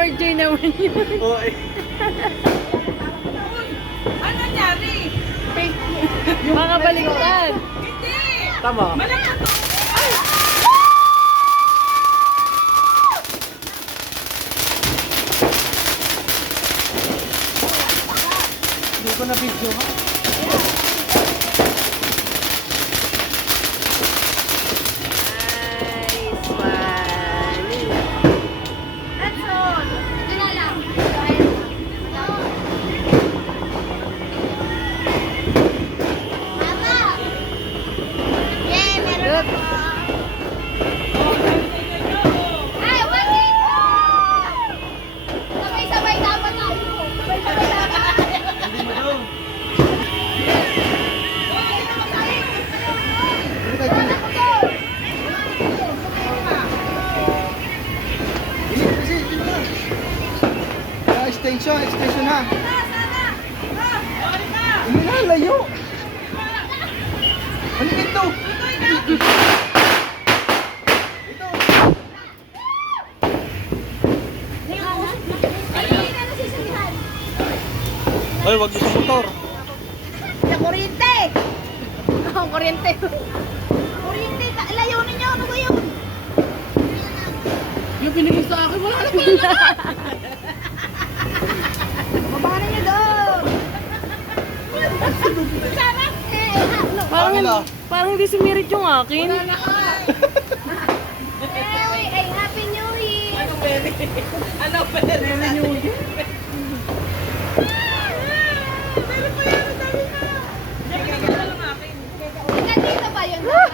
birthday naman yun. Oo eh. Ano nangyari? Mga baliktad. Hindi! Tama. Malaki to! Hindi ko na video ha. Nice one. That's all. Ito na lang. Mama! Yeah, meron Good. Ay, wag eh! Sabay-sabay dapat tayo. Sabay-sabay dapat. Hindi mo daw. Extension ha. Hindi na, layo. Ano ito? Hindi ka nasisilihan. Ay, wag sa motor. Sa kuryente! Ang kuryente. Kuryente! Layunin niyo! Ano ba yun? Yung binigay sa akin, wala na pala. Babahan niyo doon! Sana! Parang, parang hindi sumirit yung akin. Ay, Happy New Year! Ano pwede? Ano pwede? Ano pwede? Meron pa yan, ang dami na. Sige, gano'n lang akin. Hanggang dito ba yun? dapat?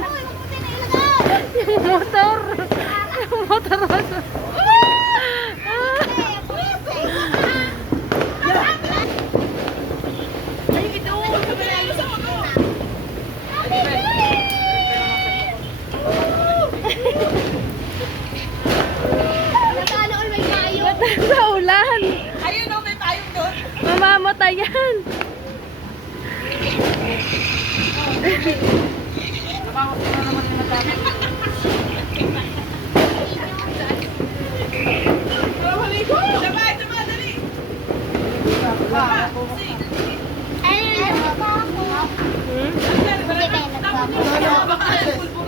Ay, mabuti na ilagay! Yung motor. Yung motor. Ay, kuryente! Ay, ito. Ano sa motor? Happy New Year! Natalo all may tayo. Sa ulan. Ayun o, may payong doon. Mamamatay yan. Sabay, sabay, dali. Ayun, nagpapa ako. Hmm? Hindi tayo nagpapa. Baka pulbo